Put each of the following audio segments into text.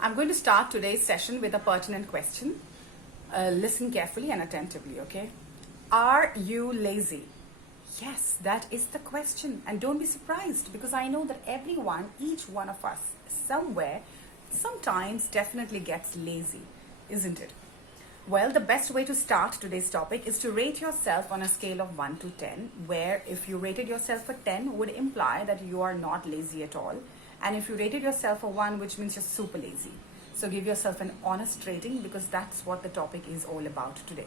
I'm going to start today's session with a pertinent question. Listen carefully and attentively, okay? Are you lazy? Yes, that is the question. And don't be surprised because I know that everyone, each one of us, somewhere, sometimes definitely gets lazy, isn't it? Well, the best way to start today's topic is to rate yourself on a scale of 1 to 10, where if you rated yourself a 10 would imply that you are not lazy at all. And if you rated yourself a 1, which means you're super lazy. So give yourself an honest rating because that's what the topic is all about today.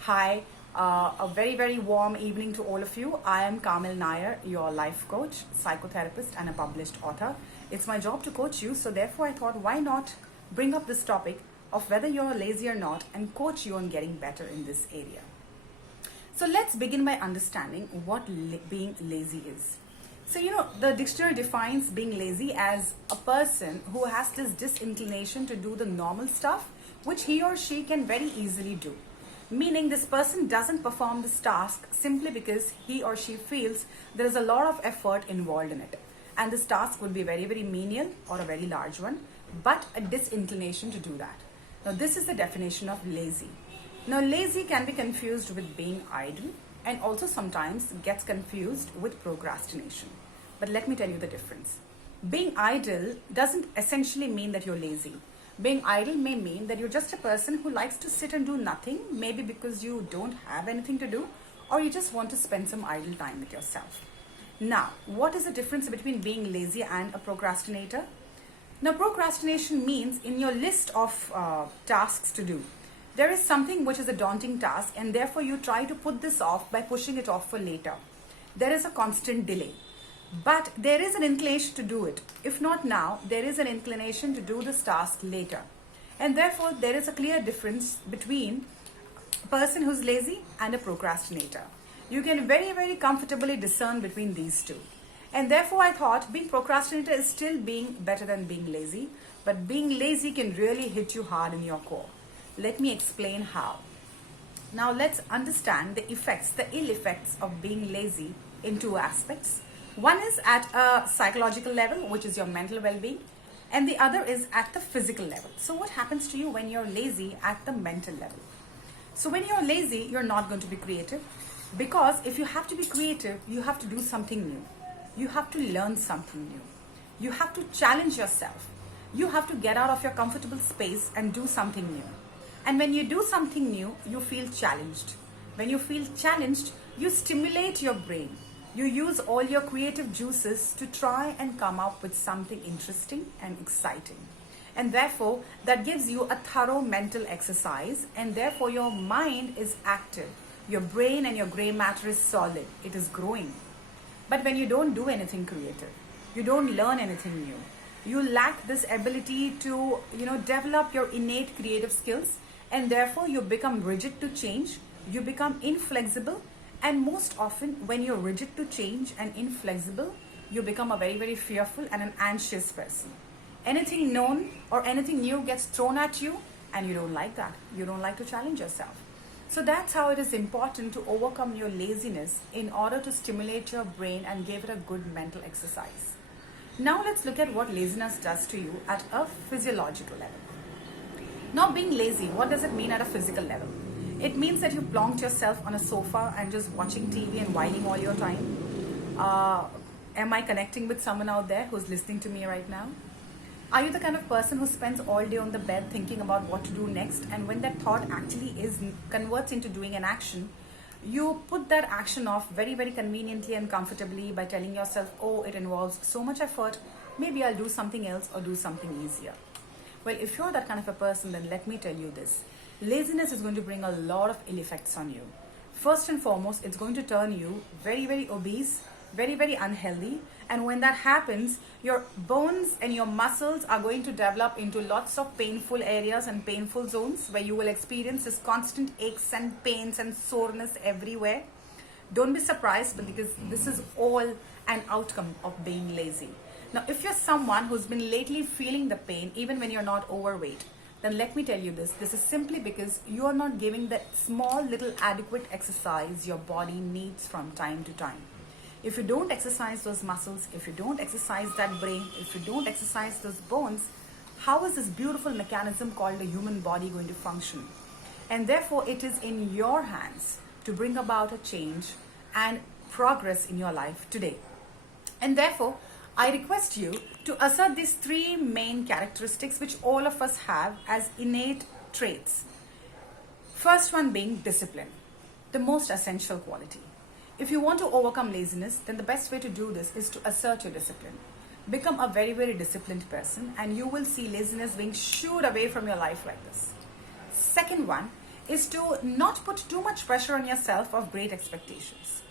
Hi, a very, very warm evening to all of you. I am Kamil Nair, your life coach, psychotherapist, and a published author. It's my job to coach you, so therefore I thought, why not bring up this topic of whether you're lazy or not and coach you on getting better in this area. So let's begin by understanding what being lazy is. So, the dictionary defines being lazy as a person who has this disinclination to do the normal stuff, which he or she can very easily do. Meaning this person doesn't perform this task simply because he or she feels there is a lot of effort involved in it. And this task would be very, very menial or a very large one, but a disinclination to do that. Now, this is the definition of lazy. Now, lazy can be confused with being idle and also sometimes gets confused with procrastination. But let me tell you the difference. Being idle doesn't essentially mean that you're lazy. Being idle may mean that you're just a person who likes to sit and do nothing, maybe because you don't have anything to do, or you just want to spend some idle time with yourself. Now, what is the difference between being lazy and a procrastinator? Now, procrastination means in your list of tasks to do, there is something which is a daunting task and therefore you try to put this off by pushing it off for later. There is a constant delay, but there is an inclination to do it. If not now, there is an inclination to do this task later. And therefore, there is a clear difference between a person who's lazy and a procrastinator. You can very, very comfortably discern between these two. And therefore, I thought being procrastinator is still being better than being lazy, but being lazy can really hit you hard in your core. Let me explain how. Now, let's understand the effects, the ill effects of being lazy in two aspects. One is at a psychological level, which is your mental well-being, and the other is at the physical level. So what happens to you when you're lazy at the mental level? So when you're lazy, you're not going to be creative, because if you have to be creative, you have to do something new. You have to learn something new. You have to challenge yourself. You have to get out of your comfortable space and do something new. And when you do something new, you feel challenged. When you feel challenged, you stimulate your brain. You use all your creative juices to try and come up with something interesting and exciting. And therefore, that gives you a thorough mental exercise, and therefore your mind is active. Your brain and your gray matter is solid. It is growing. But when you don't do anything creative, you don't learn anything new, you lack this ability to, develop your innate creative skills, and therefore you become rigid to change, you become inflexible, and most often when you're rigid to change and inflexible, you become a very, very fearful and an anxious person. Anything known or anything new gets thrown at you, and you don't like that. You don't like to challenge yourself. So that's how it is important to overcome your laziness in order to stimulate your brain and give it a good mental exercise. Now let's look at what laziness does to you at a physiological level. Now, being lazy, what does it mean at a physical level? It means that you plonked yourself on a sofa and just watching TV and whining all your time. Am I connecting with someone out there who's listening to me right now? Are you the kind of person who spends all day on the bed thinking about what to do next, and when that thought actually converts into doing an action, you put that action off very, very conveniently and comfortably by telling yourself, oh, it involves so much effort, maybe I'll do something else or do something easier. Well, if you're that kind of a person, then let me tell you this. Laziness is going to bring a lot of ill effects on you. First and foremost, it's going to turn you very, very obese, very, very unhealthy. And when that happens, your bones and your muscles are going to develop into lots of painful areas and painful zones where you will experience this constant aches and pains and soreness everywhere. Don't be surprised, because this is all an outcome of being lazy. Now, if you're someone who's been lately feeling the pain, even when you're not overweight, then let me tell you this. This is simply because you are not giving that small little adequate exercise your body needs from time to time. If you don't exercise those muscles, if you don't exercise that brain, if you don't exercise those bones, how is this beautiful mechanism called the human body going to function? And therefore, it is in your hands to bring about a change and progress in your life today. And therefore, I request you to assert these three main characteristics which all of us have as innate traits. First one being discipline, the most essential quality. If you want to overcome laziness, then the best way to do this is to assert your discipline. Become a very, very disciplined person, and you will see laziness being shooed away from your life like this. Second one is to not put too much pressure on yourself of great expectations.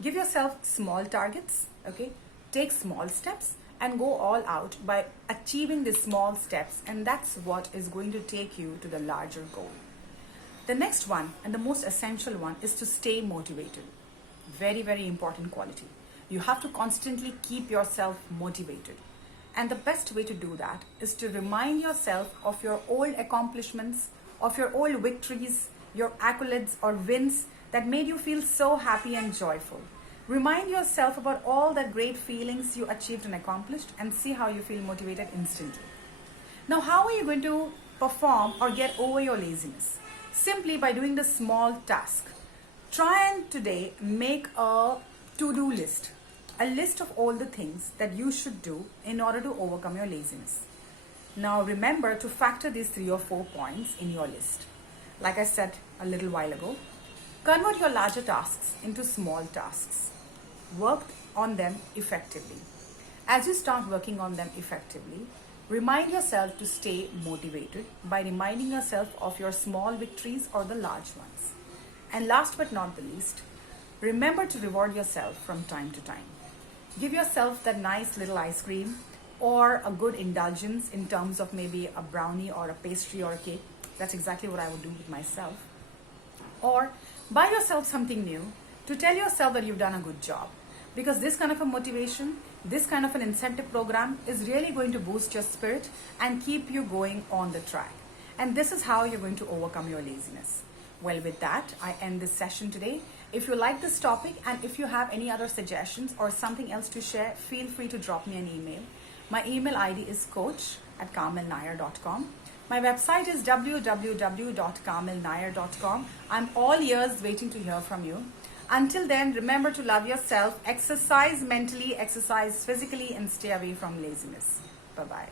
Give yourself small targets, okay? Take small steps and go all out by achieving these small steps, and that's what is going to take you to the larger goal. The next one, and the most essential one, is to stay motivated. Very, very important quality. You have to constantly keep yourself motivated. And the best way to do that is to remind yourself of your old accomplishments, of your old victories, your accolades or wins that made you feel so happy and joyful. Remind yourself about all the great feelings you achieved and accomplished, and see how you feel motivated instantly. Now, how are you going to perform or get over your laziness? Simply by doing the small task. Try and today make a to-do list, a list of all the things that you should do in order to overcome your laziness. Now remember to factor these 3 or 4 points in your list. Like I said a little while ago, convert your larger tasks into small tasks. Work on them effectively. As you start working on them effectively, remind yourself to stay motivated by reminding yourself of your small victories or the large ones. And last but not the least, remember to reward yourself from time to time. Give yourself that nice little ice cream or a good indulgence in terms of maybe a brownie or a pastry or a cake. That's exactly what I would do with myself. Or buy yourself something new to tell yourself that you've done a good job. Because this kind of a motivation, this kind of an incentive program is really going to boost your spirit and keep you going on the track. And this is how you're going to overcome your laziness. Well, with that, I end this session today. If you like this topic and if you have any other suggestions or something else to share, feel free to drop me an email. My email ID is coach@carmelnair.com. My website is www.carmelnair.com. I'm all ears waiting to hear from you. Until then, remember to love yourself, exercise mentally, exercise physically, and stay away from laziness. Bye-bye.